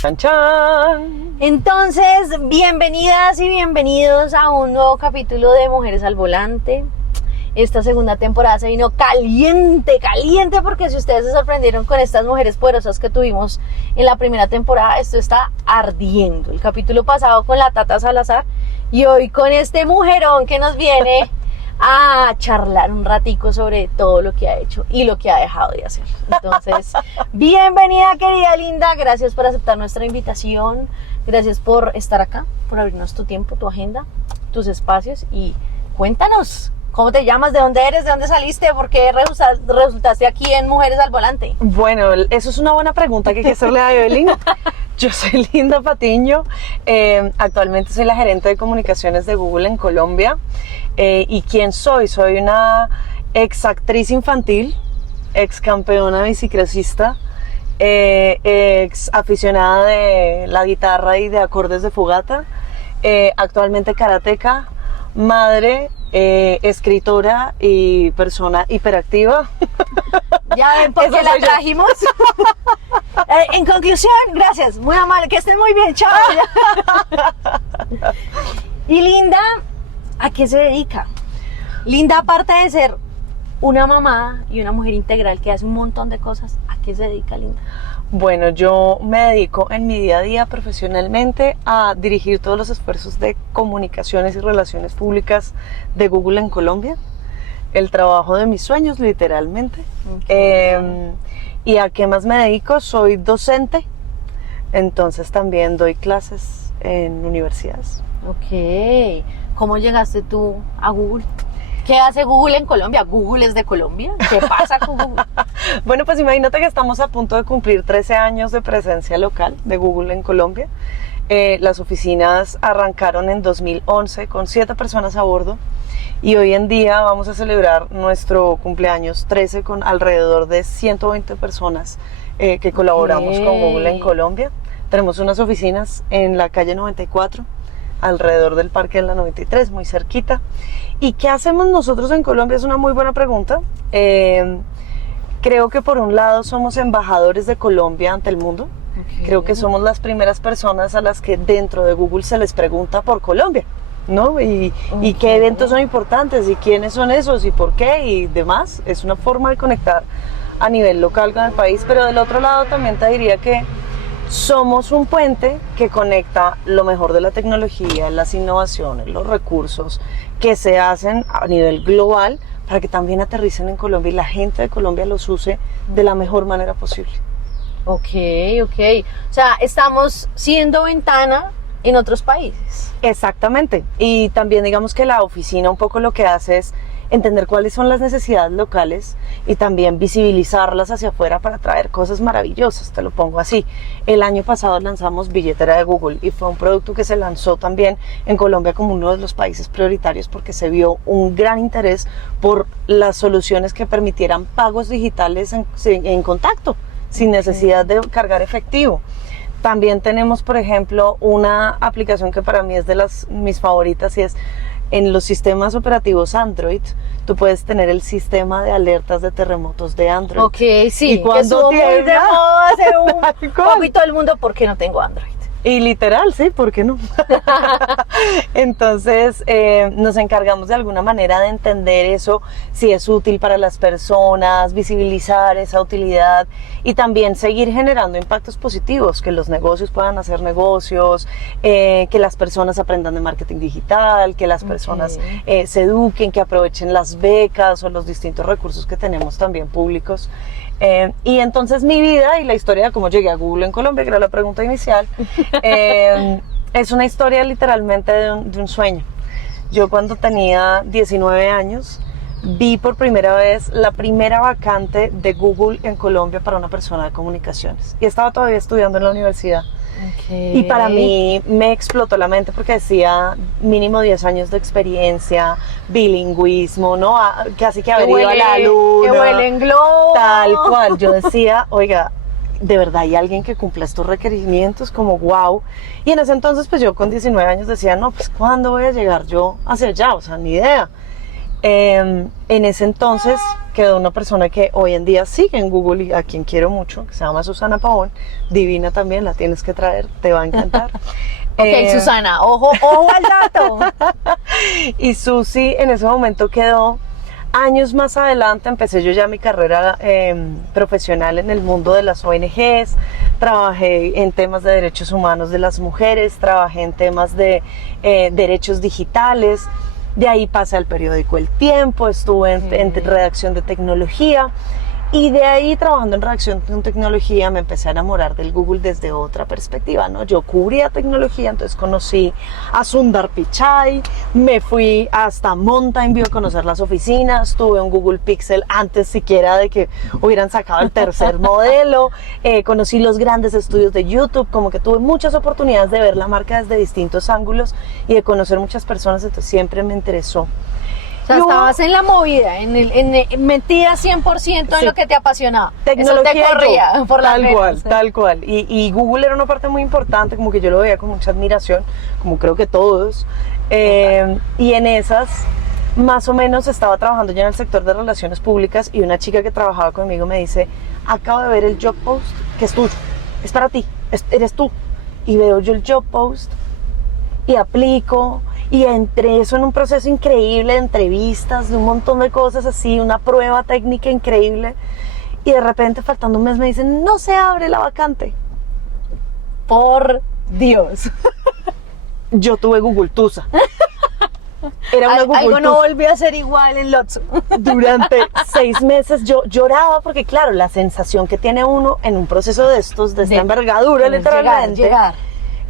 Chan, chan. Entonces, bienvenidas y bienvenidos a un nuevo capítulo de Mujeres al Volante. Esta segunda temporada se vino caliente porque si ustedes se sorprendieron con estas mujeres poderosas que tuvimos en la primera temporada, esto está ardiendo. El capítulo pasado con la Tata Salazar y hoy con este mujerón que nos viene a charlar un ratico sobre todo lo que ha hecho y lo que ha dejado de hacer. Entonces, bienvenida querida Linda, gracias por aceptar nuestra invitación, gracias por estar acá, por abrirnos tu tiempo, tu agenda, tus espacios y cuéntanos, ¿cómo te llamas? ¿De dónde eres? ¿De dónde saliste? ¿Por qué resultaste aquí en Mujeres al Volante? Bueno, eso es una buena pregunta que hay que hacerle a Evelyn. Yo soy Linda Patiño, actualmente soy la gerente de comunicaciones de Google en Colombia. ¿Y quién soy? Soy una ex actriz infantil, ex campeona biciclosista, ex aficionada de la guitarra y de acordes de fogata, actualmente karateca, madre, escritora y persona hiperactiva. Ya ven por qué la trajimos. En conclusión, gracias, muy amable, que estén muy bien, chao. Y Linda, ¿a qué se dedica? Linda, aparte de ser una mamá y una mujer integral que hace un montón de cosas, ¿a qué se dedica Linda? Bueno, yo me dedico en mi día a día profesionalmente a dirigir todos los esfuerzos de comunicaciones y relaciones públicas de Google en Colombia. El trabajo de mis sueños, literalmente. Okay. ¿Y a qué más me dedico? Soy docente, entonces también doy clases en universidades. Ok. ¿Cómo llegaste tú a Google? ¿Qué hace Google en Colombia? ¿Google es de Colombia? ¿Qué pasa con Google? Bueno, pues imagínate que estamos a punto de cumplir 13 años de presencia local de Google en Colombia. Las oficinas arrancaron en 2011 con 7 personas a bordo y hoy en día vamos a celebrar nuestro cumpleaños 13 con alrededor de 120 personas que colaboramos con Google en Colombia. Tenemos unas oficinas en la calle 94, alrededor del Parque de la 93, muy cerquita. ¿Y qué hacemos nosotros en Colombia? Es una muy buena pregunta. Creo que por un lado somos embajadores de Colombia ante el mundo. Okay. Creo que somos las primeras personas a las que dentro de Google se les pregunta por Colombia, ¿no? Y qué eventos son importantes y quiénes son esos y por qué y demás. Es una forma de conectar a nivel local con el país, pero del otro lado también te diría que somos un puente que conecta lo mejor de la tecnología, las innovaciones, los recursos que se hacen a nivel global para que también aterricen en Colombia y la gente de Colombia los use de la mejor manera posible. Ok. O sea, estamos siendo ventana en otros países. Exactamente. Y también digamos que la oficina un poco lo que hace es entender cuáles son las necesidades locales y también visibilizarlas hacia afuera para traer cosas maravillosas, te lo pongo así. El año pasado lanzamos billetera de Google y fue un producto que se lanzó también en Colombia como uno de los países prioritarios porque se vio un gran interés por las soluciones que permitieran pagos digitales en contacto, sin necesidad de cargar efectivo. También tenemos, por ejemplo, una aplicación que para mí es de mis favoritas y es en los sistemas operativos Android, tú puedes tener el sistema de alertas de terremotos de Android. Ok, sí, y cuando que estuvo muy de moda hace un poco y todo el mundo, ¿por qué no tengo Android? Y literal, sí, ¿por qué no? Entonces, nos encargamos de alguna manera de entender eso, si es útil para las personas, visibilizar esa utilidad y también seguir generando impactos positivos, que los negocios puedan hacer negocios, que las personas aprendan de marketing digital, que las personas se eduquen, que aprovechen las becas o los distintos recursos que tenemos también públicos. Y entonces mi vida y la historia de cómo llegué a Google en Colombia, que era la pregunta inicial, es una historia literalmente de un sueño. Yo cuando tenía 19 años vi por primera vez la primera vacante de Google en Colombia para una persona de comunicaciones y estaba todavía estudiando en la universidad. Y para mí me explotó la mente porque decía mínimo 10 años de experiencia, bilingüismo, ¿no? Casi que haber ido a la luna. Que huele en globo. Tal cual. Yo decía, oiga, de verdad hay alguien que cumpla estos requerimientos, como wow. Y en ese entonces, pues yo con 19 años decía, no, pues ¿cuándo voy a llegar yo hacia allá? O sea, ni idea. En ese entonces quedó una persona que hoy en día sigue en Google y a quien quiero mucho, que se llama Susana Pavón, divina también, la tienes que traer, te va a encantar. Ok, Susana, ojo al dato. Y Susi en ese momento quedó. Años más adelante empecé yo ya mi carrera profesional en el mundo de las ONGs, trabajé en temas de derechos humanos de las mujeres, trabajé en temas de derechos digitales, de ahí pasé al periódico El Tiempo, estuve en redacción de tecnología. Y de ahí, trabajando en redacción de tecnología, me empecé a enamorar del Google desde otra perspectiva, ¿no? Yo cubría tecnología, entonces conocí a Sundar Pichai, me fui hasta Mountain View a conocer las oficinas, tuve un Google Pixel antes siquiera de que hubieran sacado el tercer modelo, conocí los grandes estudios de YouTube, como que tuve muchas oportunidades de ver la marca desde distintos ángulos y de conocer muchas personas, entonces siempre me interesó. O sea, estabas en la movida, metida 100% en lo que te apasionaba. Tecnología, eso te corría por la tal cual, tal cual. Y Google era una parte muy importante, como que yo lo veía con mucha admiración, como creo que todos. Y en esas, más o menos, estaba trabajando ya en el sector de relaciones públicas y una chica que trabajaba conmigo me dice, acabo de ver el job post, que es tuyo, es para ti, eres tú. Y veo yo el job post y aplico. Y entré eso en un proceso increíble de entrevistas, de un montón de cosas así, una prueba técnica increíble. Y de repente, faltando un mes, me dicen, no se abre la vacante. Por Dios. Yo tuve Google Tusa. Era una Google Algo no Tusa. volvió a ser igual en Lotso. Durante 6 meses yo lloraba porque, claro, la sensación que tiene uno en un proceso de estos, de esta envergadura, literalmente, llegar.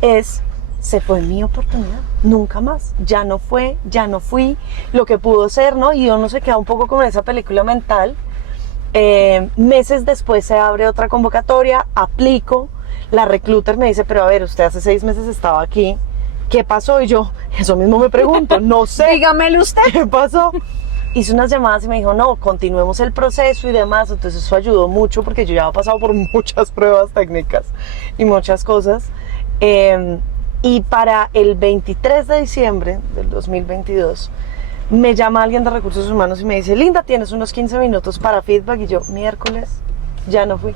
es... se fue mi oportunidad, nunca más, ya no fue, ya no fui, lo que pudo ser, ¿no? Y uno se queda un poco con esa película mental. Meses después se abre otra convocatoria, aplico, la recruiter me dice, pero a ver, usted hace 6 meses estaba aquí, ¿qué pasó? Y yo, eso mismo me pregunto, no sé. Dígamelo usted. ¿Qué pasó? Hice unas llamadas y me dijo, no, continuemos el proceso y demás, entonces eso ayudó mucho porque yo ya había pasado por muchas pruebas técnicas y muchas cosas. Y para el 23 de diciembre del 2022 me llama alguien de Recursos Humanos y me dice, Linda, tienes unos 15 minutos para feedback. Y yo, miércoles, ya no fui.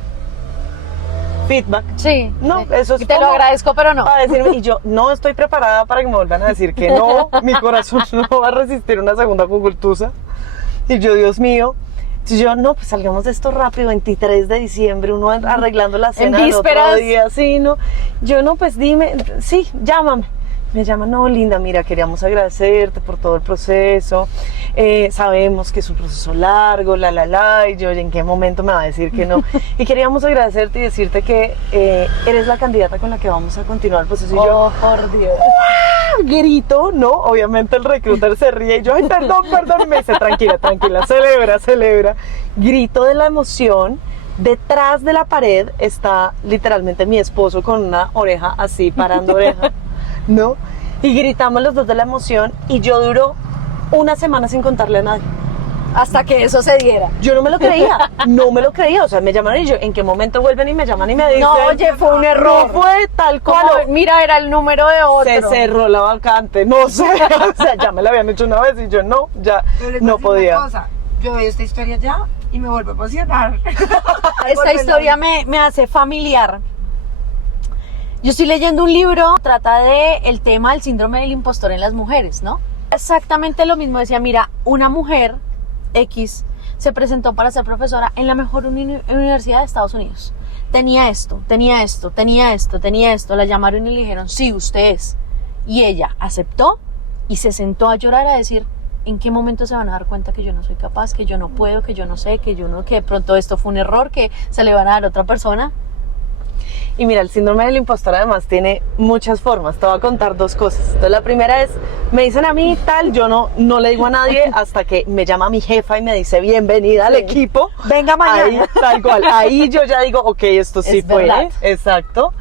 Feedback. Sí. No, eso es te lo agradezco, pero no. Para decirme, y yo no estoy preparada para que me vuelvan a decir que no. Mi corazón no va a resistir una segunda Google Tusa. Y yo, Dios mío. Entonces yo, no, pues salgamos de esto rápido, 23 de diciembre, uno arreglando la cena del otro día, sí, no. Yo, no, pues dime, sí, llámame. Me llama, no, Linda, mira, queríamos agradecerte por todo el proceso, sabemos que es un proceso largo, y yo, ¿en qué momento me va a decir que no? Y queríamos agradecerte y decirte que eres la candidata con la que vamos a continuar el proceso. Y yo, por Dios. Grito, ¿no? Obviamente el recruiter se ríe y yo, ay, perdón, y me dice, tranquila, celebra. Grito de la emoción. Detrás de la pared está literalmente mi esposo con una oreja así, parando oreja, ¿no? Y gritamos los dos de la emoción y yo duro una semana sin contarle a nadie. Hasta que eso se diera. Yo no me lo creía, o sea, me llamaron y yo, ¿en qué momento vuelven y me llaman y me dicen? No, oye, fue un error. No fue tal cual. Como, mira, era el número de otro. Se cerró la vacante, no sé, o sea, ya me la habían hecho una vez y yo no, ya no podía. Yo veo esta historia ya y me vuelvo a emocionar. Esta historia me hace familiar. Yo estoy leyendo un libro, trata de el tema del síndrome del impostor en las mujeres, ¿no? Exactamente lo mismo, decía, mira, una mujer X se presentó para ser profesora en la mejor universidad de Estados Unidos. Tenía esto, la llamaron y le dijeron, sí, usted es. Y ella aceptó y se sentó a llorar a decir, ¿en qué momento se van a dar cuenta que yo no soy capaz, que yo no puedo, que yo no sé, que de pronto esto fue un error, que se le van a dar a otra persona? Y mira, el síndrome del impostor además tiene muchas formas. Te voy a contar 2 cosas. Entonces, la primera es, me dicen a mí tal, yo no le digo a nadie hasta que me llama mi jefa y me dice, bienvenida al equipo. Venga mañana. Ahí, tal cual. Ahí yo ya digo, ok, esto sí fue. Exacto.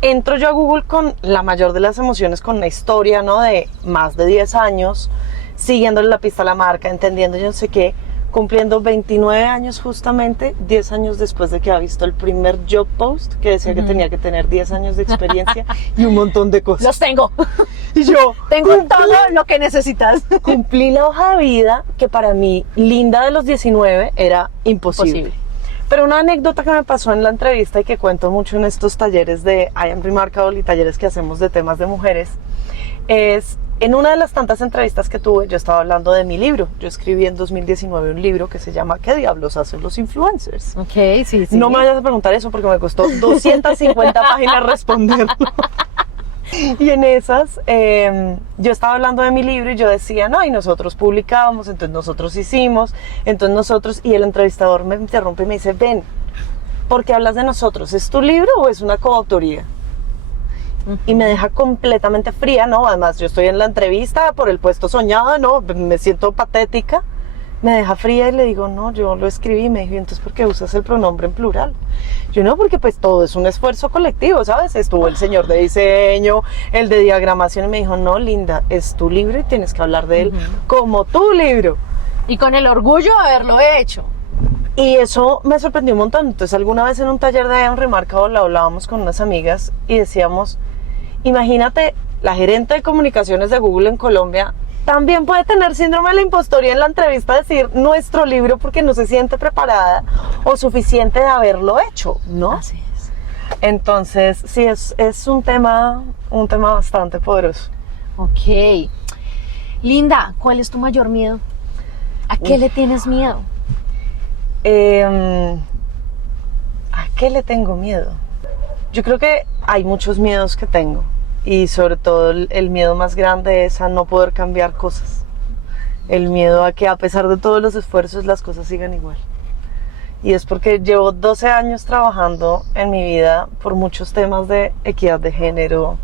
Entro yo a Google con la mayor de las emociones, con una historia, ¿no? De más de 10 años, siguiéndole la pista a la marca, entendiendo yo no sé qué. cumpliendo 29 años justamente, 10 años después de que había visto el primer job post que decía que tenía que tener 10 años de experiencia y un montón de cosas. Los tengo. Y yo Tengo todo lo que necesitas. cumplí la hoja de vida que para mí, linda de los 19, era imposible. Pero una anécdota que me pasó en la entrevista y que cuento mucho en estos talleres de I Am Remarkable y talleres que hacemos de temas de mujeres, es en una de las tantas entrevistas que tuve, yo estaba hablando de mi libro. Yo escribí en 2019 un libro que se llama ¿Qué diablos hacen los influencers? Ok, sí. No me vayas a preguntar eso porque me costó 250 páginas responderlo. Y en esas, yo estaba hablando de mi libro y yo decía, no, y nosotros publicábamos, entonces nosotros hicimos, entonces nosotros, y el entrevistador me interrumpe y me dice, ven, ¿por qué hablas de nosotros? ¿Es tu libro o es una coautoría? Y me deja completamente fría, ¿no? Además, yo estoy en la entrevista por el puesto soñado, ¿no? Me siento patética. Me deja fría y le digo, no, yo lo escribí. Y me dijo, entonces, ¿por qué usas el pronombre en plural? Yo, no, porque pues todo es un esfuerzo colectivo, ¿sabes? Estuvo el señor de diseño, el de diagramación, y me dijo, no, Linda, es tu libro y tienes que hablar de él como tu libro. Y con el orgullo de haberlo hecho. Y eso me sorprendió un montón. Entonces, alguna vez en un taller de I Am Remarkable hablábamos con unas amigas y decíamos, imagínate, la gerente de comunicaciones de Google en Colombia también puede tener síndrome de la impostora y en la entrevista decir nuestro libro porque no se siente preparada o suficiente de haberlo hecho, ¿no? Así es. Entonces, sí, es un tema bastante poderoso. Ok. Linda, ¿cuál es tu mayor miedo? ¿A qué le tienes miedo? ¿A qué le tengo miedo? Yo creo que hay muchos miedos que tengo y sobre todo el miedo más grande es a no poder cambiar cosas. El miedo a que a pesar de todos los esfuerzos las cosas sigan igual. Y es porque llevo 12 años trabajando en mi vida por muchos temas de equidad de género,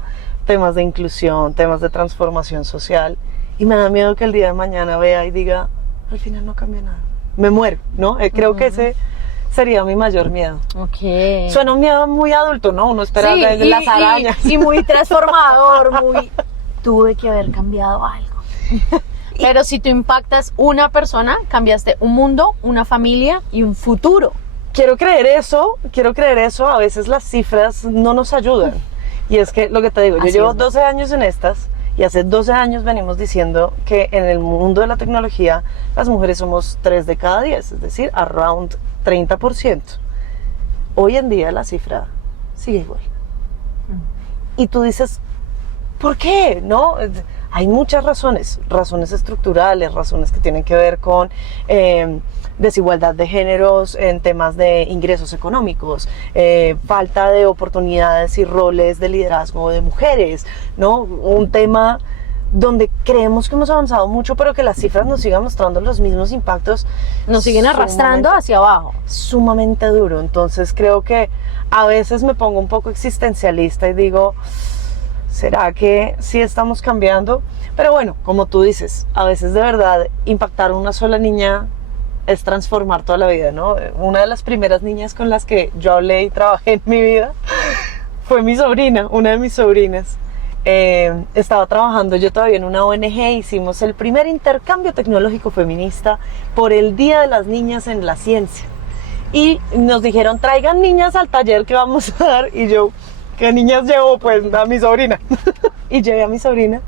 temas de inclusión, temas de transformación social y me da miedo que el día de mañana vea y diga, al final no cambia nada. Me muero, ¿no? Creo que ese sería mi mayor miedo. Ok. Suena un miedo muy adulto, ¿no? Uno espera desde las arañas. Y muy transformador, muy... Tuve que haber cambiado algo. Pero si tú impactas una persona, cambiaste un mundo, una familia y un futuro. Quiero creer eso. A veces las cifras no nos ayudan. Y es que lo que te digo, yo llevo 12 años en estas y hace 12 años venimos diciendo que en el mundo de la tecnología las mujeres somos 3 de cada 10, es decir, around 30%. Hoy en día la cifra sigue igual. Y tú dices, ¿por qué? ¿No? Hay muchas razones estructurales, razones que tienen que ver con desigualdad de géneros en temas de ingresos económicos, falta de oportunidades y roles de liderazgo de mujeres, ¿no? Un tema donde creemos que hemos avanzado mucho, pero que las cifras nos sigan mostrando los mismos impactos. Nos siguen arrastrando hacia abajo. Sumamente duro. Entonces creo que a veces me pongo un poco existencialista y digo, ¿será que sí estamos cambiando? Pero bueno, como tú dices, a veces de verdad impactar a una sola niña es transformar toda la vida, ¿no? Una de las primeras niñas con las que yo hablé y trabajé en mi vida fue mi sobrina, una de mis sobrinas. Estaba trabajando yo todavía en una ONG, hicimos el primer intercambio tecnológico feminista por el Día de las Niñas en la Ciencia. Y nos dijeron, traigan niñas al taller que vamos a dar. Y yo, ¿qué niñas llevo? Pues a mi sobrina. Y llevé a mi sobrina.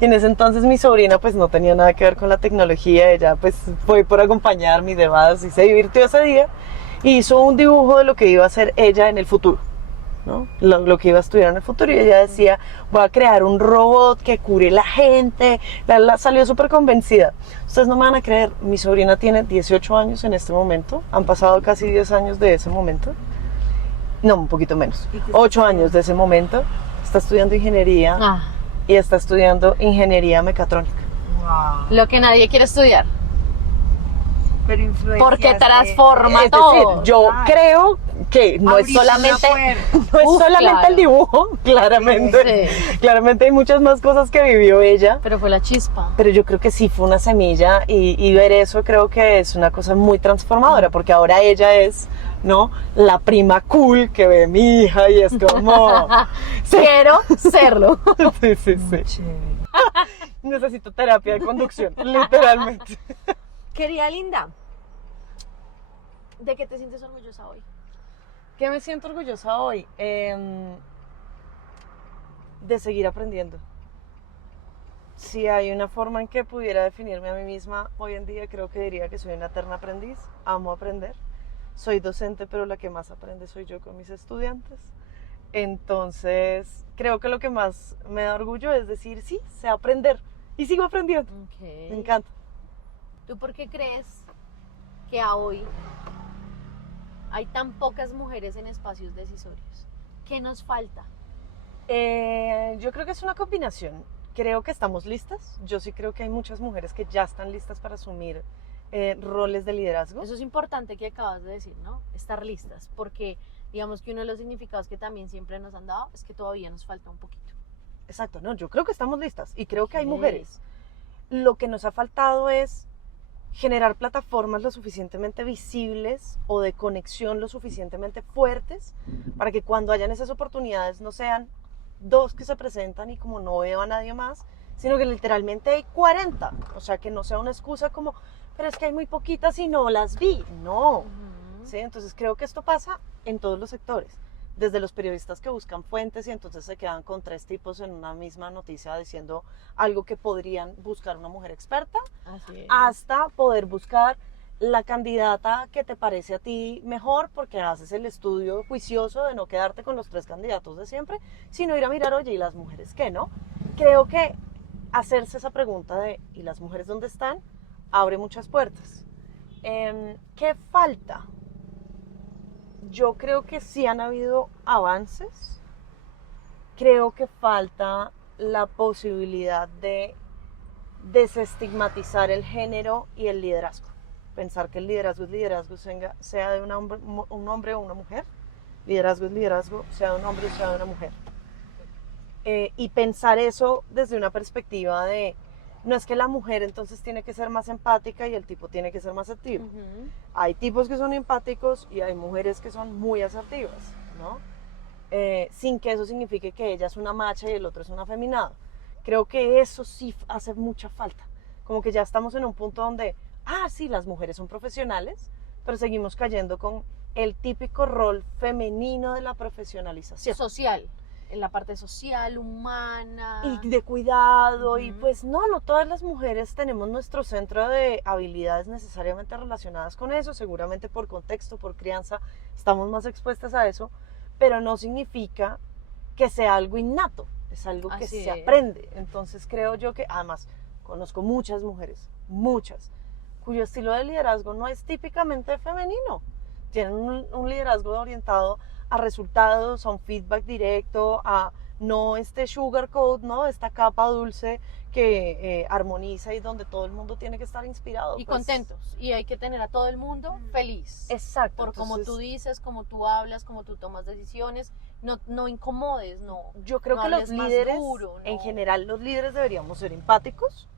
Y en ese entonces mi sobrina pues no tenía nada que ver con la tecnología. Ella pues fue por acompañarme y demás y se divirtió ese día. Y hizo un dibujo de lo que iba a hacer ella en el futuro, ¿no? Lo que iba a estudiar en el futuro. Y ella decía, voy a crear un robot que cure la gente. Salió súper convencida. Ustedes no me van a creer, mi sobrina tiene 18 años en este momento. Han pasado casi 10 años de ese momento. No, un poquito menos. 8 años de ese momento. Está estudiando ingeniería y está estudiando ingeniería mecatrónica. Wow. Lo que nadie quiere estudiar. Pero influencia. Porque transforma Es todo. decir, yo creo que no es Abriste solamente, una no es Uf, solamente claro. el dibujo, claramente. Sí. Claramente hay muchas más cosas que vivió ella. Pero fue la chispa. Pero yo creo que sí fue una semilla y ver eso creo que es una cosa muy transformadora porque ahora ella es, ¿no? La prima cool que ve mi hija y es como... Quiero serlo. Sí, sí, sí. Chévere. Necesito terapia de conducción, literalmente. Querida Linda, ¿De qué te sientes orgullosa hoy? ¿Qué me siento orgullosa hoy? De seguir aprendiendo. Si hay una forma en que pudiera definirme a mí misma hoy en día, creo que diría que soy una eterna aprendiz. Amo aprender. Soy docente, pero la que más aprende soy yo con mis estudiantes. Entonces, creo que lo que más me da orgullo es decir, sí, sé aprender y sigo aprendiendo. Me encanta. ¿Tú por qué crees que a hoy hay tan pocas mujeres en espacios decisorios? ¿Qué nos falta? Yo creo que es una combinación. Creo que estamos listas. Yo sí creo que hay muchas mujeres que ya están listas para asumir roles de liderazgo. Eso es importante que acabas de decir, ¿no? Estar listas, porque digamos que uno de los significados que también siempre nos han dado es que todavía nos falta un poquito. Exacto, no, yo creo que estamos listas y creo que hay Ok. mujeres. Lo que nos ha faltado es generar plataformas lo suficientemente visibles o de conexión lo suficientemente fuertes para que cuando hayan esas oportunidades no sean 2 que se presentan y como no veo a nadie más, sino que literalmente hay 40. O sea, que no sea una excusa como, pero es que hay muy poquitas y no las vi. No. ¿Sí? Entonces creo que esto pasa en todos los sectores. Desde los periodistas que buscan fuentes y entonces se quedan con 3 tipos en una misma noticia diciendo algo que podrían buscar una mujer experta, Así es. hasta poder buscar la candidata que te parece a ti mejor porque haces el estudio juicioso de no quedarte con los 3 candidatos de siempre, sino ir a mirar, oye, ¿y las mujeres qué, no? Creo que hacerse esa pregunta de ¿y las mujeres dónde están? Abre muchas puertas. ¿Qué falta? Yo creo que sí han habido avances. Creo que falta la posibilidad de desestigmatizar el género y el liderazgo. Pensar que el liderazgo es liderazgo, sea de un hombre o una mujer. Liderazgo es liderazgo, sea de un hombre o sea de una mujer. Y pensar eso desde una perspectiva de, no es que la mujer entonces tiene que ser más empática y el tipo tiene que ser más activo. Hay tipos que son empáticos y hay mujeres que son muy asertivas, ¿no? Sin que eso signifique que ella es una macha y el otro es un afeminado. Creo que eso sí hace mucha falta. Como que ya estamos en un punto donde, sí, las mujeres son profesionales, pero seguimos cayendo con el típico rol femenino de la profesionalización. Social, en la parte social, humana. Y de cuidado, y Ujú. pues no todas las mujeres tenemos nuestro centro de habilidades necesariamente relacionadas con eso, seguramente por contexto, por crianza, estamos más expuestas a eso, pero no significa que sea algo innato, es algo que Así se es. aprende. Entonces creo yo que, además, conozco muchas mujeres, muchas, cuyo estilo de liderazgo no es típicamente femenino, tienen un liderazgo orientado a resultados, a un feedback directo, a no este sugarcoat, ¿no? Esta capa dulce que armoniza y donde todo el mundo tiene que estar inspirado. Y pues. contentos. Y hay que tener a todo el mundo feliz. Exacto. Por como entonces, tú dices, como tú hablas, como tú tomas decisiones. No incomodes, no. yo creo no que los hables más líderes, duro, en no. general, los líderes deberíamos ser empáticos,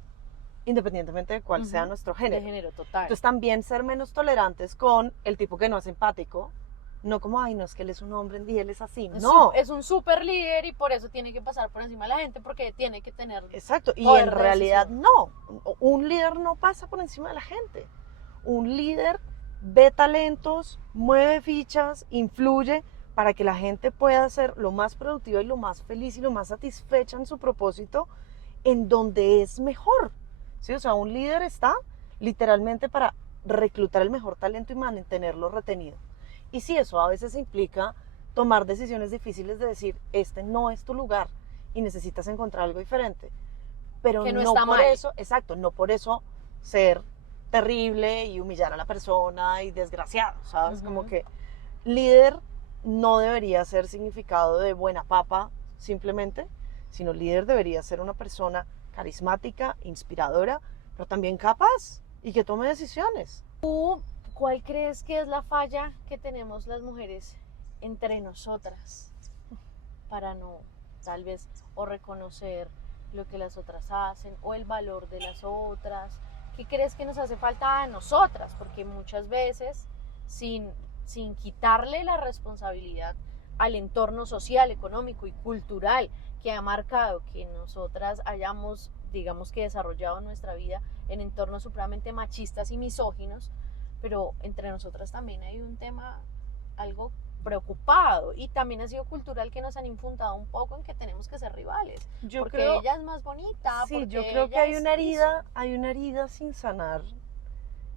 independientemente de cuál sea nuestro De género. género total. Entonces también ser menos tolerantes con el tipo que no es empático, no como, ay, no, es que él es un hombre y él es así. No. Es un súper líder y por eso tiene que pasar por encima de la gente porque tiene que tener. Exacto, y poder en de realidad decisión. no, un líder no pasa por encima de la gente, un líder ve talentos, mueve fichas, influye para que la gente pueda ser lo más productiva y lo más feliz y lo más satisfecha en su propósito en donde es mejor, ¿sí? O sea, un líder está literalmente para reclutar el mejor talento y mantenerlo retenido. Y sí, eso a veces implica tomar decisiones difíciles de decir, este no es tu lugar y necesitas encontrar algo diferente. Pero Que no no está por mal. eso, exacto, no por eso ser terrible y humillar a la persona y desgraciado, ¿sabes? Ujú. Como que líder no debería ser significado de buena papa simplemente, sino líder debería ser una persona carismática, inspiradora, pero también capaz y que tome decisiones. ¿Cuál crees que es la falla que tenemos las mujeres entre nosotras para no, tal vez, o reconocer lo que las otras hacen o el valor de las otras? ¿Qué crees que nos hace falta a nosotras? Porque muchas veces, sin quitarle la responsabilidad al entorno social, económico y cultural que ha marcado que nosotras hayamos, digamos que desarrollado nuestra vida en entornos supremamente machistas y misóginos, pero entre nosotras también hay un tema algo preocupado, y también ha sido cultural que nos han infundado un poco en que tenemos que ser rivales, Yo porque creo, ella es más bonita, sí, porque yo creo que ella es eso. hay una herida sin sanar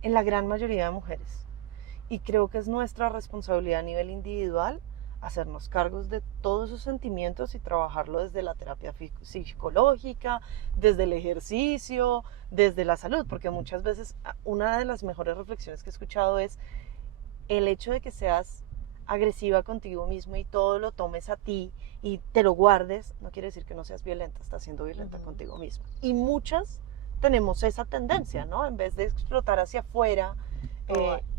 en la gran mayoría de mujeres. Y creo que es nuestra responsabilidad a nivel individual hacernos cargos de todos esos sentimientos y trabajarlo desde la terapia psicológica, desde el ejercicio, desde la salud, porque muchas veces una de las mejores reflexiones que he escuchado es el hecho de que seas agresiva contigo mismo y todo lo tomes a ti y te lo guardes, no quiere decir que no seas violenta, estás siendo violenta contigo misma. Y muchas tenemos esa tendencia, ¿no? En vez de explotar hacia afuera,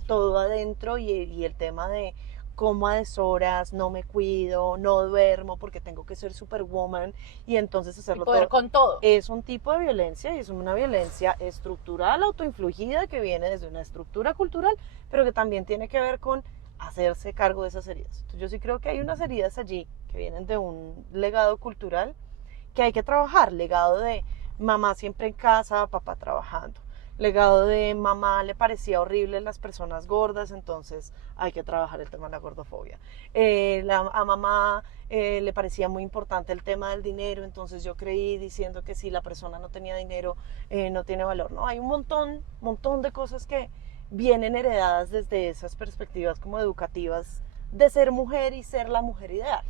todo adentro y el tema de como a deshoras, no me cuido, no duermo porque tengo que ser superwoman y entonces hacerlo Y poder todo. con todo. Es un tipo de violencia y es una violencia estructural, autoinfligida, que viene desde una estructura cultural, pero que también tiene que ver con hacerse cargo de esas heridas. Entonces yo sí creo que hay unas heridas allí que vienen de un legado cultural que hay que trabajar, legado de mamá siempre en casa, papá trabajando. Legado de mamá le parecía horrible las personas gordas, entonces hay que trabajar el tema de la gordofobia. A mamá le parecía muy importante el tema del dinero, entonces yo creí diciendo que si la persona no tenía dinero no tiene valor. No, hay un montón de cosas que vienen heredadas desde esas perspectivas como educativas de ser mujer y ser la mujer ideal.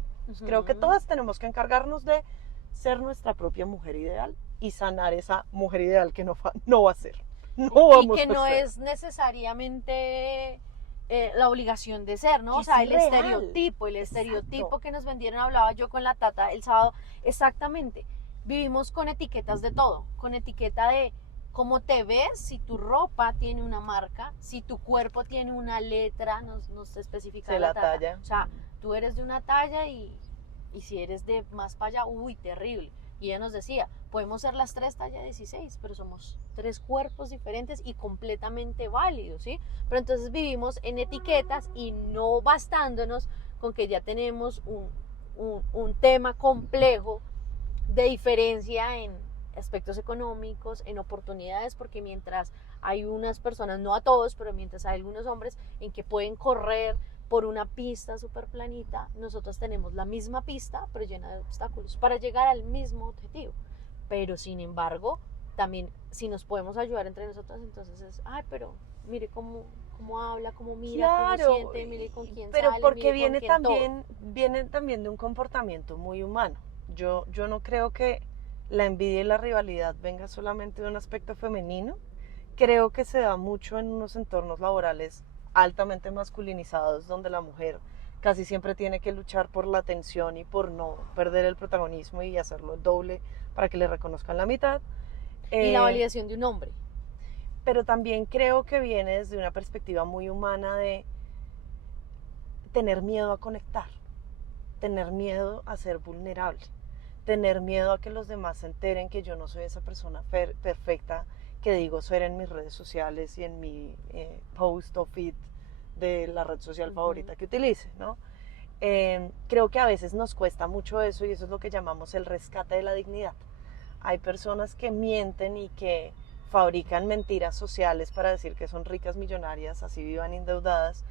Creo que todas tenemos que encargarnos de ser nuestra propia mujer ideal y sanar esa mujer ideal que no va a ser. No y vamos que no a ser. es necesariamente la obligación de ser, ¿no? Que O sea, es el real. estereotipo Exacto. que nos vendieron, hablaba yo con la Tata el sábado, exactamente. Vivimos con etiquetas de todo, con etiqueta de cómo te ves, si tu ropa tiene una marca, si tu cuerpo tiene una letra, nos especifica Sí, la la Tata. talla. O sea, tú eres de una talla y si eres de más para allá, uy, terrible. Y ella nos decía, podemos ser las tres talla 16, pero somos tres cuerpos diferentes y completamente válidos, ¿sí? Pero entonces vivimos en etiquetas y no bastándonos con que ya tenemos un tema complejo de diferencia en aspectos económicos, en oportunidades, porque mientras hay unas personas, no a todos, pero mientras hay algunos hombres en que pueden correr por una pista súper planita, nosotros tenemos la misma pista, pero llena de obstáculos, para llegar al mismo objetivo. Pero sin embargo, también si nos podemos ayudar entre nosotros, entonces es, ay, pero mire cómo habla, cómo mira, Claro, cómo siente, mire con quién pero sale, porque mire con quién todo. viene también de un comportamiento muy humano. Yo no creo que la envidia y la rivalidad venga solamente de un aspecto femenino. Creo que se da mucho en unos entornos laborales altamente masculinizados donde la mujer casi siempre tiene que luchar por la atención y por no perder el protagonismo y hacerlo el doble para que le reconozcan la mitad. Y la validación de un hombre. Pero también creo que viene desde una perspectiva muy humana de tener miedo a conectar, tener miedo a ser vulnerable, tener miedo a que los demás se enteren que yo no soy esa persona perfecta que digo ser en mis redes sociales y en mi post o feed de la red social favorita que utilice, ¿no? Creo que a veces nos cuesta mucho eso y eso es lo que llamamos el rescate de la dignidad. Hay personas que mienten y que fabrican mentiras sociales para decir que son ricas millonarias, así vivan endeudadas,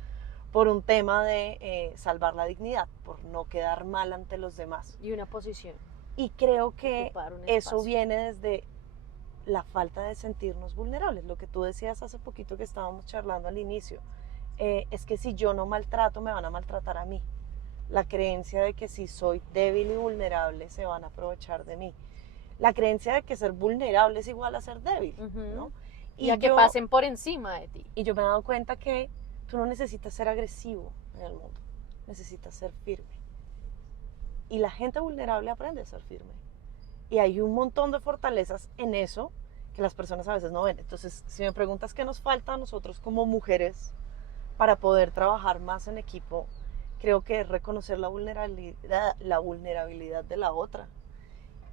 por un tema de salvar la dignidad, por no quedar mal ante los demás. Y una posición. Y creo que eso espacio. viene desde la falta de sentirnos vulnerables. Lo que tú decías hace poquito que estábamos charlando al inicio, es que si yo no maltrato, me van a maltratar a mí. La creencia de que si soy débil y vulnerable, se van a aprovechar de mí. La creencia de que ser vulnerable es igual a ser débil, ¿no? Y a que pasen por encima de ti. Y yo me he dado cuenta que tú no necesitas ser agresivo en el mundo, necesitas ser firme. Y la gente vulnerable aprende a ser firme. Y hay un montón de fortalezas en eso que las personas a veces no ven. Entonces, si me preguntas qué nos falta a nosotros como mujeres para poder trabajar más en equipo, creo que es reconocer la vulnerabilidad de la otra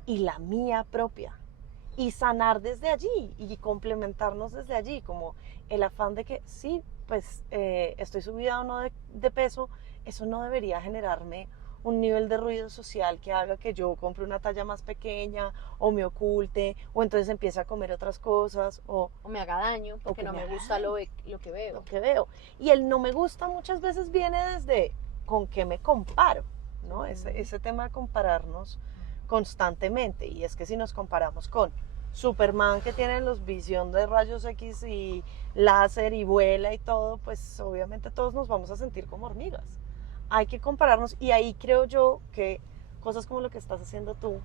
y la mía propia. Y sanar desde allí y complementarnos desde allí, como el afán de que sí, pues estoy subida o no de peso, eso no debería generarme un nivel de ruido social que haga que yo compre una talla más pequeña o me oculte o entonces empiece a comer otras cosas O me haga daño porque que no me me haga gusta lo que veo. lo que veo. Y el no me gusta muchas veces viene desde con qué me comparo, ¿no? Ese tema de compararnos constantemente. Y es que si nos comparamos con Superman que tiene los visión de rayos X y láser y vuela y todo, pues obviamente todos nos vamos a sentir como hormigas. Hay que compararnos y ahí creo yo que cosas como lo que estás haciendo tú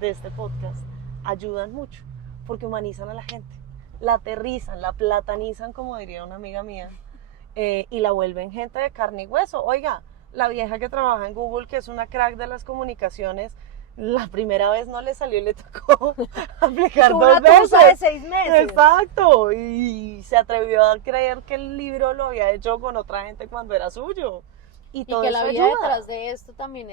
de este podcast ayudan mucho porque humanizan a la gente, la aterrizan, la platanizan como diría una amiga mía y la vuelven gente de carne y hueso. Oiga, la vieja que trabaja en Google que es una crack de las comunicaciones, la primera vez no le salió y le tocó aplicar Tuvo 2 una veces. tusa de 6 meses. Exacto, y se atrevió a creer que el libro lo había hecho con otra gente cuando era suyo. Y Y todo que la eso vida ayuda. detrás de esto también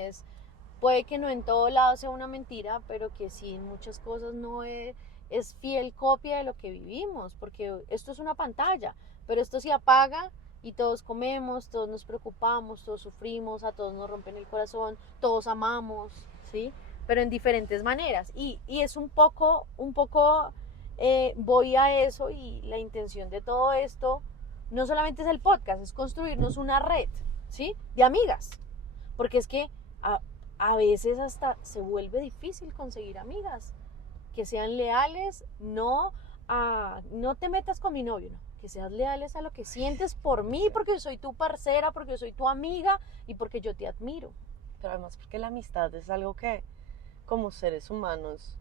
puede que no en todo lado sea una mentira, pero que sí en muchas cosas no es fiel copia de lo que vivimos, porque esto es una pantalla, pero esto se apaga y todos comemos, todos nos preocupamos, todos sufrimos, a todos nos rompen el corazón, todos amamos, ¿sí? Pero en diferentes maneras. Y es un poco voy a eso y la intención de todo esto no solamente es el podcast, es construirnos una red, ¿sí? De amigas. Porque es que a veces hasta se vuelve difícil conseguir amigas que sean leales, no te metas con mi novio, no, que seas leales a lo que sientes por mí, porque soy tu parcera, porque soy tu amiga y porque yo te admiro. Pero además porque la amistad es algo que como seres humanos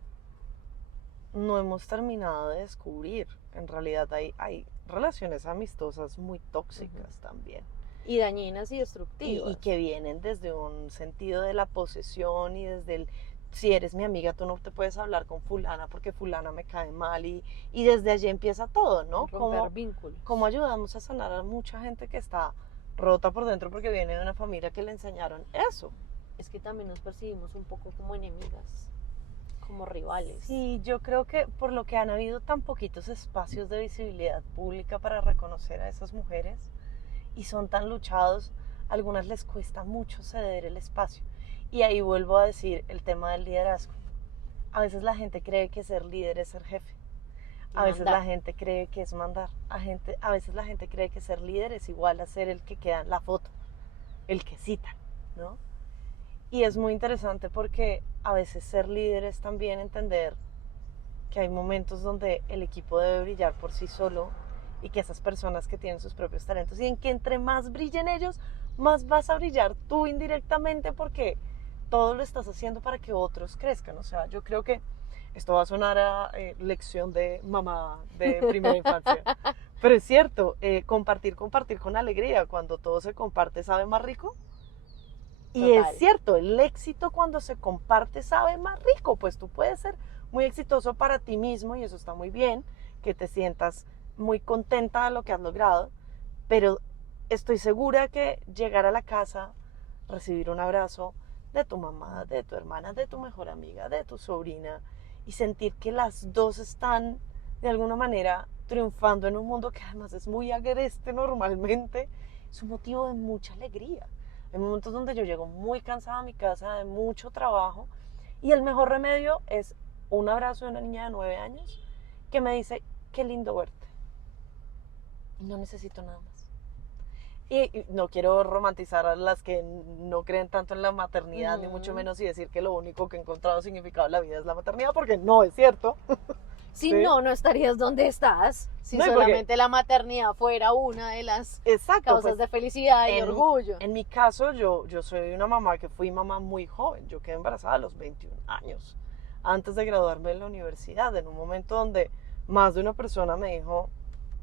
no hemos terminado de descubrir. En realidad hay relaciones amistosas muy tóxicas también. Y dañinas y destructivas. Y que vienen desde un sentido de la posesión y desde el, si eres mi amiga, tú no te puedes hablar con fulana porque fulana me cae mal y desde allí empieza todo, ¿no? Romper vínculos. ¿Cómo ayudamos a sanar a mucha gente que está rota por dentro porque viene de una familia que le enseñaron eso? Es que también nos percibimos un poco como enemigas, como rivales. Sí, yo creo que por lo que han habido tan poquitos espacios de visibilidad pública para reconocer a esas mujeres y son tan luchados, a algunas les cuesta mucho ceder el espacio. Y ahí vuelvo a decir el tema del liderazgo. A veces la gente cree que ser líder es ser jefe. A veces la gente cree que es mandar. A veces la gente cree que ser líder es igual a ser el que queda en la foto, el que cita, ¿no? Y es muy interesante porque a veces ser líder es también entender que hay momentos donde el equipo debe brillar por sí solo y que esas personas que tienen sus propios talentos y en que entre más brillen ellos, más vas a brillar tú indirectamente porque todo lo estás haciendo para que otros crezcan. O sea, yo creo que esto va a sonar a lección de mamá de primera infancia, pero es cierto, compartir con alegría, cuando todo se comparte sabe más rico. Y Total. es cierto, el éxito cuando se comparte sabe más rico, pues tú puedes ser muy exitoso para ti mismo y eso está muy bien, que te sientas muy contenta de lo que has logrado, pero estoy segura que llegar a la casa, recibir un abrazo de tu mamá, de tu hermana, de tu mejor amiga, de tu sobrina y sentir que las dos están de alguna manera triunfando en un mundo que además es muy agreste normalmente, es un motivo de mucha alegría. Hay momentos donde yo llego muy cansada a mi casa de mucho trabajo y el mejor remedio es un abrazo de una niña de 9 años que me dice, qué lindo verte. Y no necesito nada más. Y no quiero romantizar a las que no creen tanto en la maternidad, ni mucho menos y decir que lo único que he encontrado significado en la vida es la maternidad, porque no es cierto. Si Sí. no estarías donde estás. Si No, y porque- solamente la maternidad fuera una de las Exacto. causas Pues, de felicidad y orgullo. En mi caso, yo soy una mamá que fui mamá muy joven. Yo quedé embarazada a los 21 años, antes de graduarme de la universidad, en un momento donde más de una persona me dijo,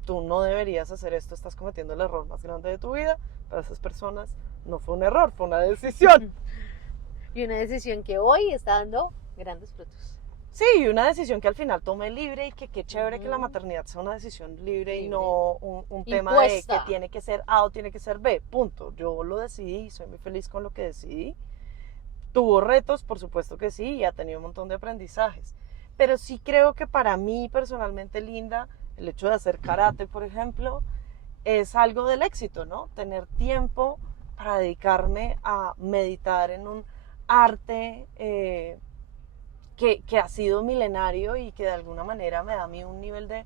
tú no deberías hacer esto, estás cometiendo el error más grande de tu vida. Para esas personas no fue un error, fue una decisión. Y una decisión que hoy está dando grandes frutos. Sí, y una decisión que al final tomé libre y que qué chévere que la maternidad sea una decisión libre y Libre. no un tema de Impuesta. que tiene que ser A o tiene que ser B, punto. Yo lo decidí y soy muy feliz con lo que decidí. Tuvo retos, por supuesto que sí, y ha tenido un montón de aprendizajes. Pero sí creo que para mí personalmente, Linda, el hecho de hacer karate, por ejemplo, es algo del éxito, ¿no? Tener tiempo para dedicarme a meditar en un arte que ha sido milenario y que de alguna manera me da a mí un nivel de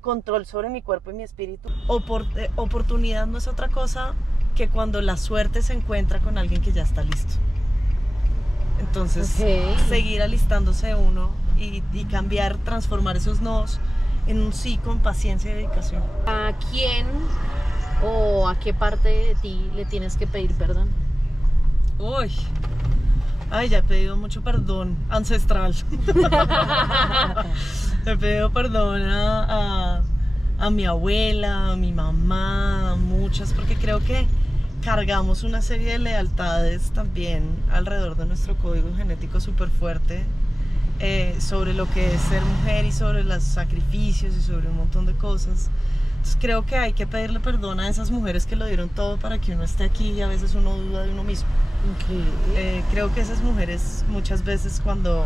control sobre mi cuerpo y mi espíritu. Oportunidad no es otra cosa que cuando la suerte se encuentra con alguien que ya está listo. Entonces, seguir alistándose uno y cambiar, transformar esos no's en un sí con paciencia y dedicación. ¿A quién o a qué parte de ti le tienes que pedir perdón? Uy, ay, ya he pedido mucho perdón ancestral. He pedido perdón a mi abuela, a mi mamá, a muchas, porque creo que cargamos una serie de lealtades también alrededor de nuestro código genético súper fuerte, sobre lo que es ser mujer y sobre los sacrificios y sobre un montón de cosas. Entonces creo que hay que pedirle perdón a esas mujeres que lo dieron todo para que uno esté aquí y a veces uno duda de uno mismo. Creo que esas mujeres muchas veces cuando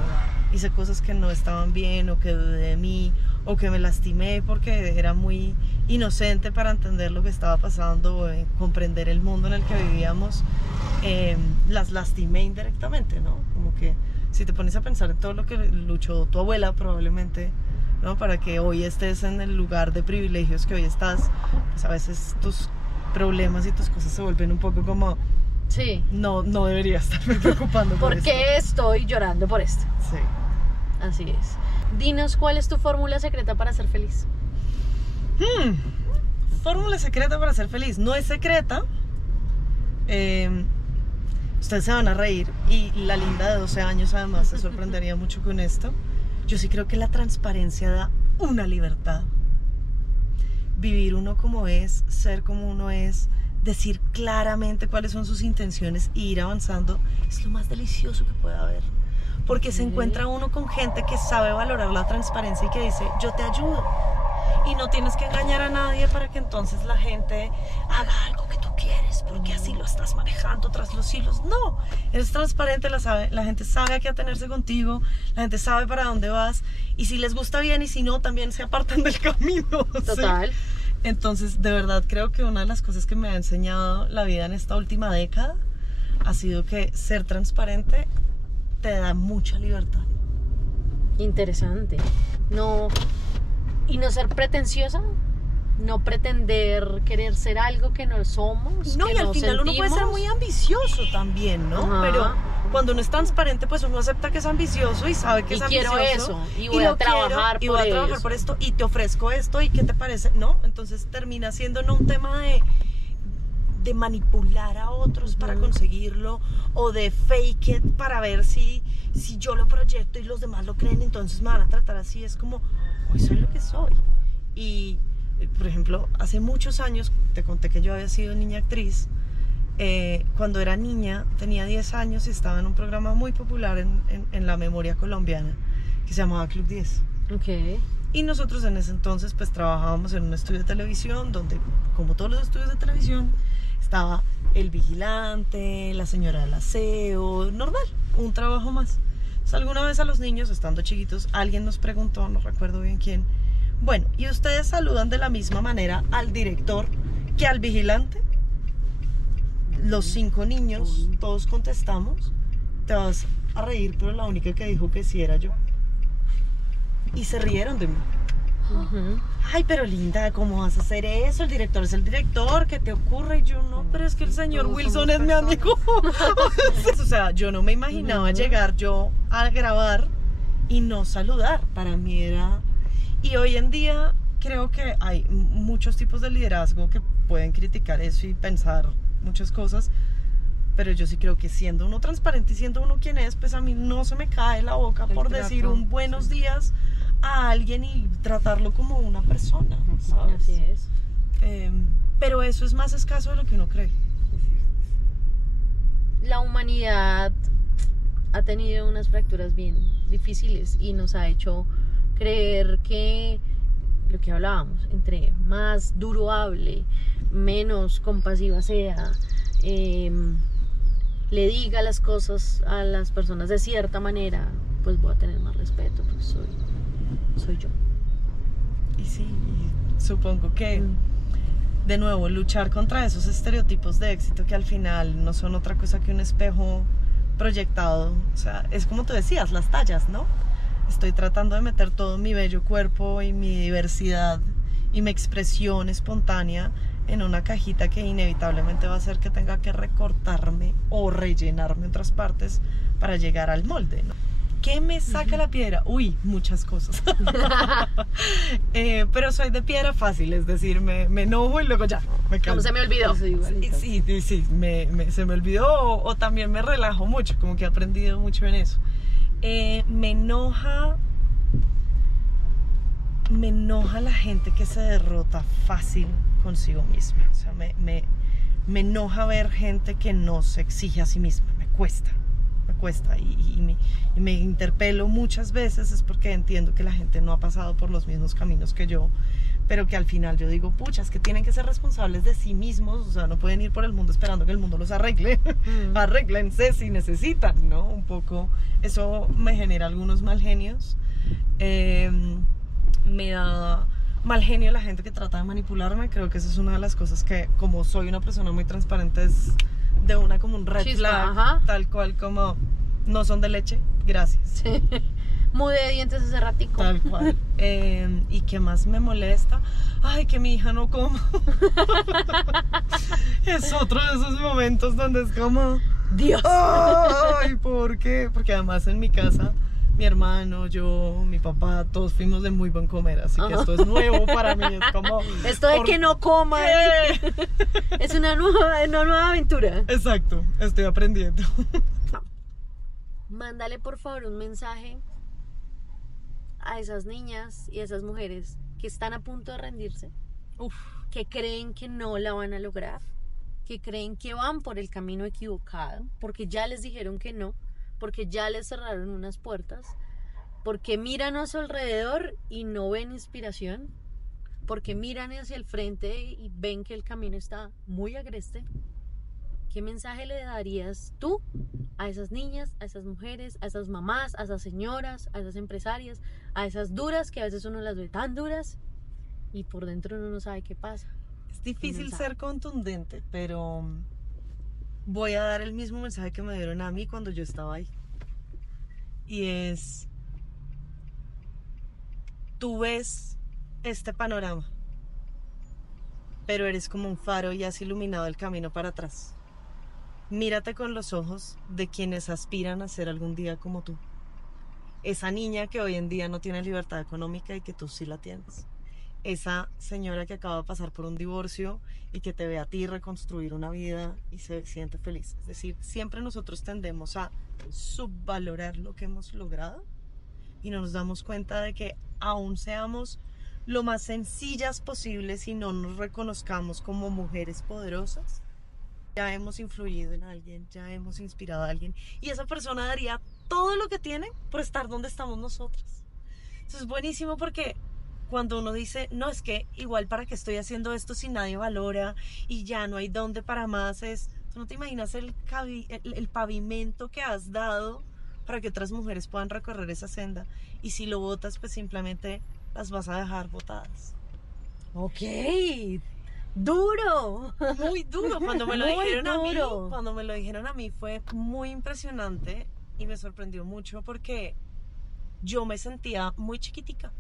hice cosas que no estaban bien o que dudé de mí o que me lastimé porque era muy inocente para entender lo que estaba pasando o comprender el mundo en el que vivíamos, las lastimé indirectamente, ¿no? Como que si te pones a pensar en todo lo que luchó tu abuela probablemente, ¿no? Para que hoy estés en el lugar de privilegios que hoy estás, pues a veces tus problemas y tus cosas se vuelven un poco como... Sí. No debería estarme preocupando por esto. ¿Por qué estoy llorando por esto? Sí. Así es. Dinos, ¿cuál es tu fórmula secreta para ser feliz? Fórmula secreta para ser feliz. No es secreta. Ustedes se van a reír. Y la linda de 12 años además se sorprendería mucho con esto. Yo sí creo que la transparencia da una libertad. Vivir uno como es, ser como uno es, decir claramente cuáles son sus intenciones e ir avanzando es lo más delicioso que puede haber. Porque se encuentra uno con gente que sabe valorar la transparencia y que dice, yo te ayudo. Y no tienes que engañar a nadie para que entonces la gente haga algo que tú quieres, porque así lo estás manejando tras los hilos. No, eres transparente, la gente sabe a qué atenerse contigo, la gente sabe para dónde vas, y si les gusta bien y si no, también se apartan del camino. Total. ¿Sí? Entonces, de verdad, creo que una de las cosas que me ha enseñado la vida en esta última década ha sido que ser transparente te da mucha libertad. Interesante. Y no ser pretenciosa, no pretender querer ser algo que no somos. No, que y al no final sentimos. uno puede ser muy ambicioso también, ¿no? Ajá. Pero cuando uno es transparente, pues uno acepta que es ambicioso y sabe que Y es ambicioso. quiero eso, y voy a trabajar y voy a trabajar por esto, y te ofrezco esto, y ¿qué te parece? No, entonces termina siendo no un tema de manipular a otros para conseguirlo, o de fake it para ver si yo lo proyecto y los demás lo creen, entonces me van a tratar así. Es como, hoy soy lo que soy. Y, por ejemplo, hace muchos años, te conté que yo había sido niña actriz. Cuando era niña, tenía 10 años y estaba en un programa muy popular en la memoria colombiana que se llamaba Club 10. Okay. Y nosotros en ese entonces pues trabajábamos en un estudio de televisión donde, como todos los estudios de televisión, estaba el vigilante, la señora del aseo, normal, un trabajo más. Entonces, alguna vez a los niños, estando chiquitos, alguien nos preguntó, no recuerdo bien quién, bueno, ¿y ustedes saludan de la misma manera al director que al vigilante? Los 5 niños, todos contestamos. Te vas a reír, pero la única que dijo que sí era yo. Y se rieron de mí. Ay, pero linda, ¿cómo vas a hacer eso? El director es el director, ¿qué te ocurre? Y yo no, pero es que el señor Wilson es mi amigo. O sea, yo no me imaginaba llegar yo a grabar y no saludar. Para mí era... Y hoy en día creo que hay muchos tipos de liderazgo que pueden criticar eso y pensar muchas cosas, pero yo sí creo que siendo uno transparente y siendo uno quien es, pues a mí no se me cae la boca por decir un buenos días a alguien y tratarlo como una persona, ¿sabes? Así es. Pero eso es más escaso de lo que uno cree. La humanidad ha tenido unas fracturas bien difíciles y nos ha hecho creer que lo que hablábamos, entre más duro hable, menos compasiva sea, le diga las cosas a las personas de cierta manera, pues voy a tener más respeto porque soy yo. Y sí, supongo que de nuevo, luchar contra esos estereotipos de éxito que al final no son otra cosa que un espejo proyectado. O sea, es como tú decías, las tallas, ¿no? Estoy tratando de meter todo mi bello cuerpo y mi diversidad y mi expresión espontánea en una cajita que inevitablemente va a hacer que tenga que recortarme o rellenarme otras partes para llegar al molde, ¿no? ¿Qué me saca la piedra? Uy, muchas cosas. Pero soy de piedra fácil, es decir, me enojo y luego ya, me calmo. ¿Cómo se me olvidó? Sí, se me olvidó o también me relajo mucho, como que he aprendido mucho en eso. Me enoja la gente que se derrota fácil consigo misma. O sea, me enoja ver gente que no se exige a sí misma, me cuesta y me interpelo muchas veces. Es porque entiendo que la gente no ha pasado por los mismos caminos que yo, pero que al final yo digo, pucha, es que tienen que ser responsables de sí mismos. O sea, no pueden ir por el mundo esperando que el mundo los arregle. Arréglense si necesitan, ¿no? Un poco eso me genera algunos mal genios. Me da mal genio la gente que trata de manipularme. Creo que esa es una de las cosas que, como soy una persona muy transparente, es de una como un red flag, tal cual como no son de leche, gracias. Sí. Mudé de dientes hace ratico. Tal cual. ¿Y qué más me molesta? Ay, que mi hija no coma. Es otro de esos momentos donde es como, Dios. Ay, ¿por qué? Porque además en mi casa mi hermano, yo, mi papá, todos fuimos de muy buen comer, así que esto es nuevo para mí, es como... Esto de que no coma es una nueva aventura. Exacto, estoy aprendiendo. Mándale por favor un mensaje a esas niñas y a esas mujeres que están a punto de rendirse, que creen que no la van a lograr, que creen que van por el camino equivocado, porque ya les dijeron que no, porque ya les cerraron unas puertas, porque miran a su alrededor y no ven inspiración, porque miran hacia el frente y ven que el camino está muy agreste. ¿Qué mensaje le darías tú a esas niñas, a esas mujeres, a esas mamás, a esas señoras, a esas empresarias, a esas duras que a veces uno las ve tan duras y por dentro uno no sabe qué pasa? Es difícil ser contundente, pero voy a dar el mismo mensaje que me dieron a mí cuando yo estaba ahí. Y es, tú ves este panorama, pero eres como un faro y has iluminado el camino para atrás. Mírate con los ojos de quienes aspiran a ser algún día como tú. Esa niña que hoy en día no tiene libertad económica y que tú sí la tienes. Esa señora que acaba de pasar por un divorcio y que te ve a ti reconstruir una vida y se siente feliz. Es decir, siempre nosotros tendemos a subvalorar lo que hemos logrado y no nos damos cuenta de que aún seamos lo más sencillas posibles y no nos reconozcamos como mujeres poderosas, ya hemos influido en alguien, ya hemos inspirado a alguien y esa persona daría todo lo que tiene por estar donde estamos nosotras. Eso es buenísimo porque cuando uno dice, no, es que igual para qué estoy haciendo esto si nadie valora y ya no hay dónde para más, tú no te imaginas el pavimento que has dado para que otras mujeres puedan recorrer esa senda, y si lo botas pues simplemente las vas a dejar botadas. Ok, duro. Muy duro. Cuando me lo dijeron duro. a mí, cuando me lo dijeron a mí fue muy impresionante y me sorprendió mucho porque yo me sentía muy chiquitica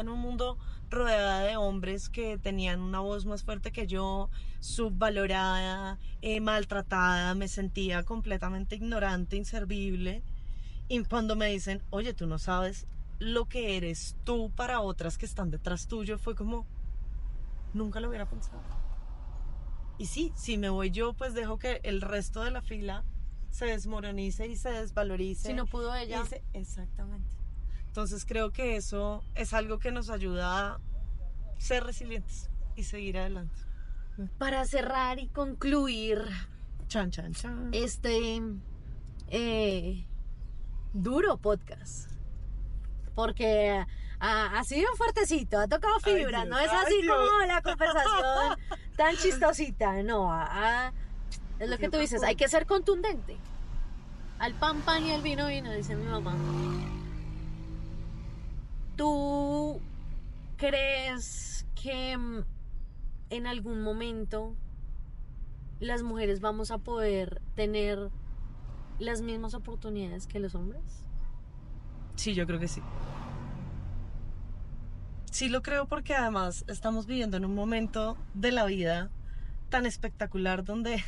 en un mundo rodeada de hombres que tenían una voz más fuerte que yo, subvalorada, maltratada. Me sentía completamente ignorante, inservible. Y cuando me dicen, oye, tú no sabes lo que eres tú para otras que están detrás tuyo, fue como, nunca lo hubiera pensado. Y sí, si me voy yo, pues dejo que el resto de la fila se desmoronice y se desvalorice. Si no pudo ella. Exactamente. Entonces creo que eso es algo que nos ayuda a ser resilientes y seguir adelante. Para cerrar y concluir Chan, chan, chan. este duro podcast, porque ha sido fuertecito, ha tocado fibra. Ay, Dios, no es así ay, Dios. como la conversación tan chistosita, no, es lo que tú dices, hay que ser contundente. Al pan pan y al vino vino, dice mi mamá. ¿Tú crees que en algún momento las mujeres vamos a poder tener las mismas oportunidades que los hombres? Sí, yo creo que sí. Sí lo creo porque además estamos viviendo en un momento de la vida tan espectacular donde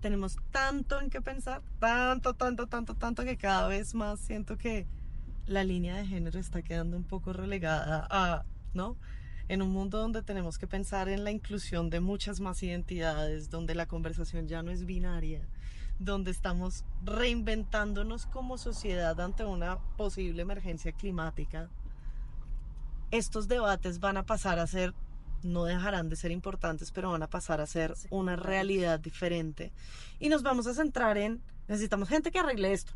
tenemos tanto en qué pensar, tanto que cada vez más siento que la línea de género está quedando un poco relegada a, ¿no? En un mundo donde tenemos que pensar en la inclusión de muchas más identidades, donde la conversación ya no es binaria, donde estamos reinventándonos como sociedad ante una posible emergencia climática. Estos debates van a pasar a ser, no dejarán de ser importantes, pero van a pasar a ser una realidad diferente. Y nos vamos a centrar en, necesitamos gente que arregle esto.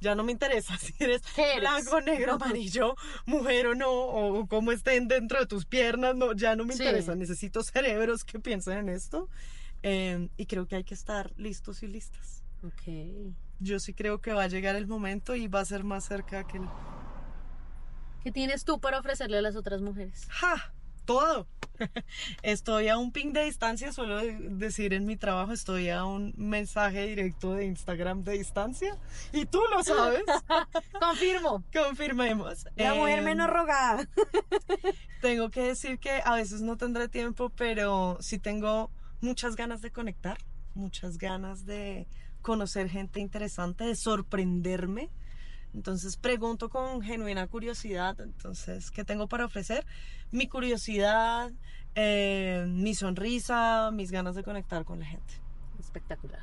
Ya no me interesa si eres blanco, negro, amarillo, mujer o no, o cómo estén dentro de tus piernas, no, ya no me interesa. Necesito cerebros que piensen en esto. Y creo que hay que estar listos y listas. Ok. Yo sí creo que va a llegar el momento y va a ser más cerca que no. ¿Qué tienes tú para ofrecerle a las otras mujeres? ¡Ja! Todo. Estoy a un ping de distancia, suelo decir en mi trabajo, estoy a un mensaje directo de Instagram de distancia. Y tú lo sabes. Confirmo. Confirmemos. La mujer menos rogada. Tengo que decir que a veces no tendré tiempo, pero sí tengo muchas ganas de conectar, muchas ganas de conocer gente interesante, de sorprenderme. Entonces pregunto con genuina curiosidad. Entonces, ¿qué tengo para ofrecer? Mi curiosidad, mi sonrisa, mis ganas de conectar con la gente. Espectacular.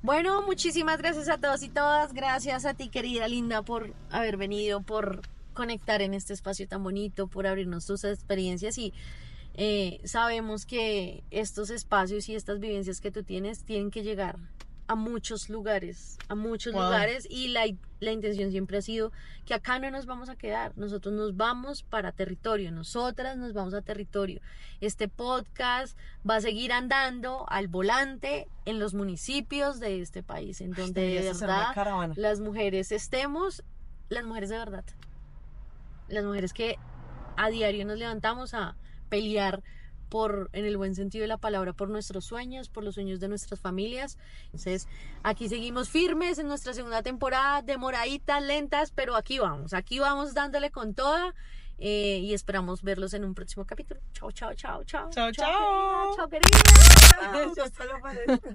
Bueno, muchísimas gracias a todos y todas. Gracias a ti, querida Linda, por haber venido, por conectar en este espacio tan bonito, por abrirnos tus experiencias. Y sabemos que estos espacios y estas vivencias que tú tienes tienen que llegar a muchos lugares, y la intención siempre ha sido que acá no nos vamos a quedar, nosotros nos vamos para territorio, nosotras nos vamos a territorio. Este podcast va a seguir andando al volante en los municipios de este país, en donde de verdad las mujeres estemos, las mujeres de verdad, las mujeres que a diario nos levantamos a pelear en el buen sentido de la palabra, por nuestros sueños, por los sueños de nuestras familias. Entonces, aquí seguimos firmes en nuestra segunda temporada, demoraditas, lentas, pero aquí vamos dándole con toda, y esperamos verlos en un próximo capítulo. Chao, chao, chao, chao. Chao, chao. Chao, querida. Yo solo parezco.